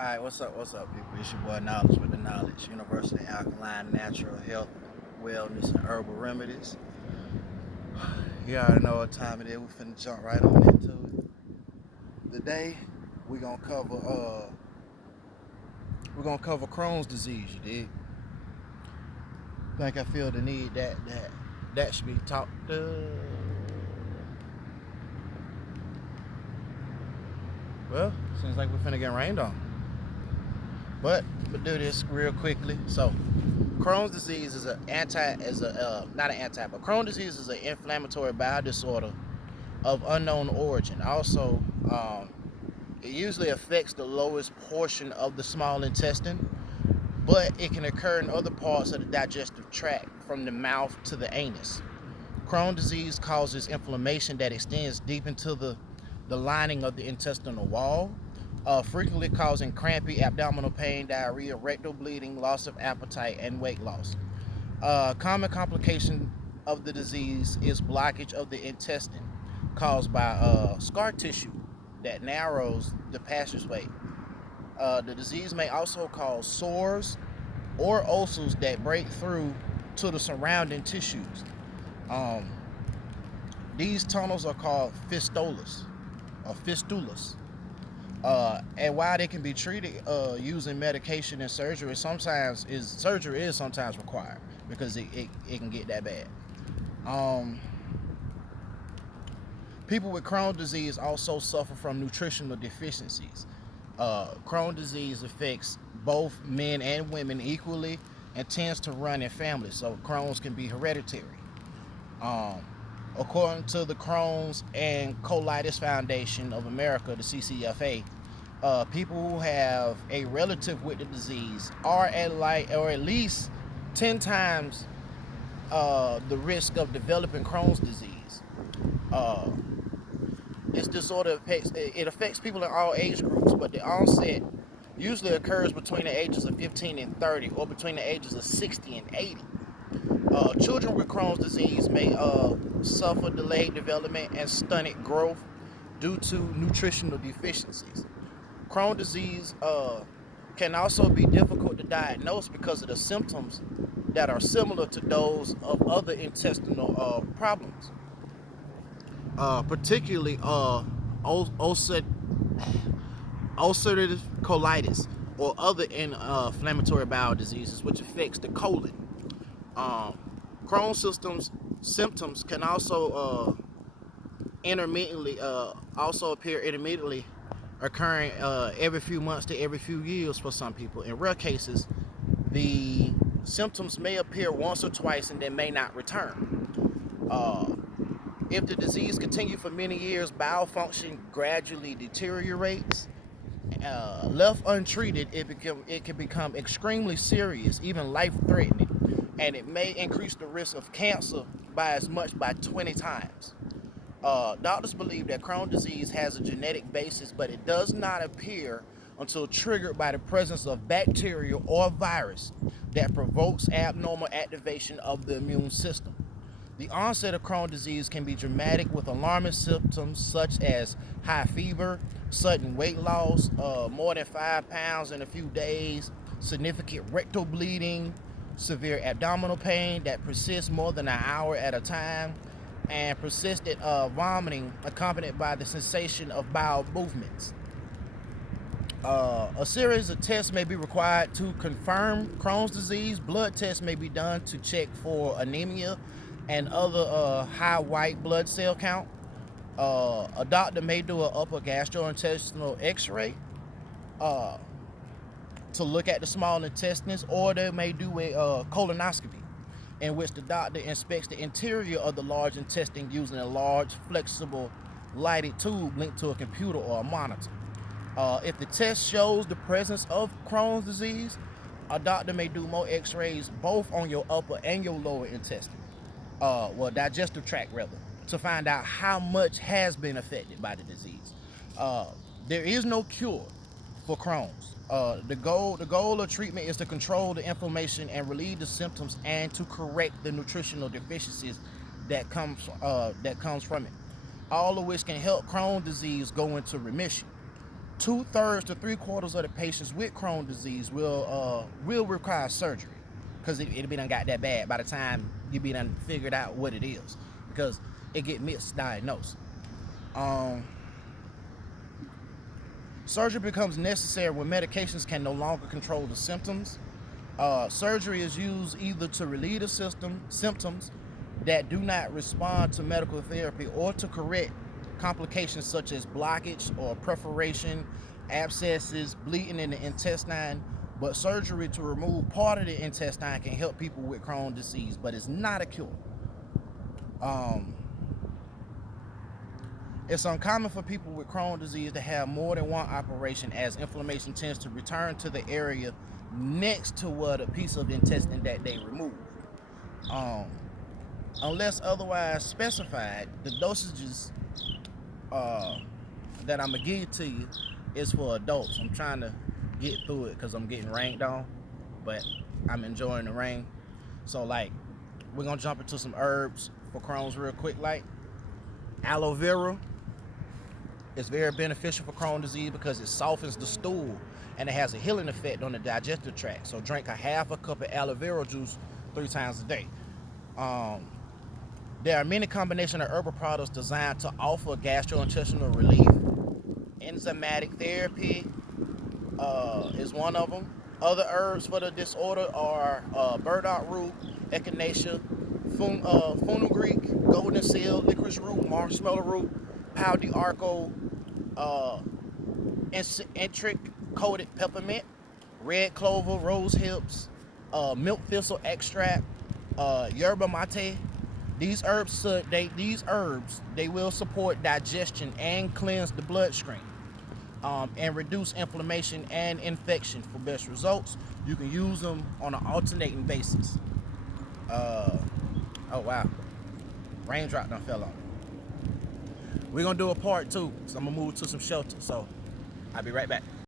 Alright, what's up, people? It's your boy Knowledge with the Knowledge. University Alkaline Natural Health, Wellness, and Herbal Remedies. You already know what time it is. We finna jump right on into it. Today, we gonna cover Crohn's disease, you dig? I feel the need that should be talked well, seems like we're finna get rained on. But we'll do this real quickly. So, Crohn's disease is Crohn's disease is an inflammatory bowel disorder of unknown origin. Also, it usually affects the lowest portion of the small intestine, but it can occur in other parts of the digestive tract, from the mouth to the anus. Crohn's disease causes inflammation that extends deep into the lining of the intestinal wall, frequently causing crampy abdominal pain, diarrhea, rectal bleeding, loss of appetite, and weight loss. Common complication of the disease is blockage of the intestine caused by scar tissue that narrows the passageway. The disease may also cause sores or ulcers that break through to the surrounding tissues. Um, these tunnels are called fistulas. And while they can be treated using medication and surgery, surgery is sometimes required because it can get that bad. People with Crohn's disease also suffer from nutritional deficiencies. Crohn's disease affects both men and women equally and tends to run in families, so Crohn's can be hereditary. Um, According to the Crohn's and Colitis Foundation of America, the CCFA, people who have a relative with the disease are at least 10 times the risk of developing Crohn's disease. Uh, this disorder affects people in all age groups, but the onset usually occurs between the ages of 15 and 30, or between the ages of 60 and 80. Children with Crohn's disease may suffer delayed development and stunted growth due to nutritional deficiencies. Crohn's disease can also be difficult to diagnose because of the symptoms that are similar to those of other intestinal problems, particularly ulcerative colitis or other inflammatory bowel diseases, which affects the colon. Crohn's symptoms can also appear intermittently, occurring every few months to every few years for some people. In rare cases, the symptoms may appear once or twice and then may not return. If the disease continues for many years, bowel function gradually deteriorates. Left untreated, it can become extremely serious, even life-threatening, and it may increase the risk of cancer by as much by 20 times. Doctors believe that Crohn's disease has a genetic basis, but it does not appear until triggered by the presence of bacteria or virus that provokes abnormal activation of the immune system. The onset of Crohn's disease can be dramatic, with alarming symptoms such as high fever, sudden weight loss, more than 5 pounds in a few days, significant rectal bleeding, severe abdominal pain that persists more than an hour at a time, and persistent vomiting accompanied by the sensation of bowel movements. A series of tests may be required to confirm Crohn's disease. Blood tests may be done to check for anemia and other high white blood cell count. A doctor may do an upper gastrointestinal x-ray to look at the small intestines, or they may do a colonoscopy, in which the doctor inspects the interior of the large intestine using a large, flexible, lighted tube linked to a computer or a monitor. If the test shows the presence of Crohn's disease, a doctor may do more x-rays both on your upper and your lower intestine, digestive tract rather, to find out how much has been affected by the disease. There is no cure for Crohn's. The goal of treatment is to control the inflammation and relieve the symptoms, and to correct the nutritional deficiencies that comes from it, all of which can help Crohn's disease go into remission. 2/3 to 3/4 of the patients with Crohn's disease will require surgery, because it'll be done got that bad by the time you be done figured out what it is, because it get misdiagnosed. Surgery becomes necessary when medications can no longer control the symptoms. Surgery is used either to relieve the symptoms that do not respond to medical therapy, or to correct complications such as blockage or perforation, abscesses, bleeding in the intestine. But surgery to remove part of the intestine can help people with Crohn's disease, but it's not a cure. It's uncommon for people with Crohn's disease to have more than one operation, as inflammation tends to return to the area next to what a piece of intestine that they removed. Unless otherwise specified, the dosages that I'm gonna give to you is for adults. I'm trying to get through it because I'm getting rained on, but I'm enjoying the rain. So like, we're gonna jump into some herbs for Crohn's real quick. Like aloe vera is very beneficial for Crohn's disease because it softens the stool and it has a healing effect on the digestive tract. So drink a half a cup of aloe vera juice 3 times a day. There are many combinations of herbal products designed to offer gastrointestinal relief. Enzymatic therapy is one of them. Other herbs for the disorder are burdock root, echinacea, fenugreek, golden seal, licorice root, marshmallow root, pau d'arco, enteric coated peppermint, red clover, rose hips, milk thistle extract, yerba mate. These herbs, they will support digestion and cleanse the bloodstream, and reduce inflammation and infection. For best results, you can use them on an alternating basis. Oh wow, raindrop done fell on me. We're gonna do a part 2, so I'm gonna move to some shelter. So I'll be right back.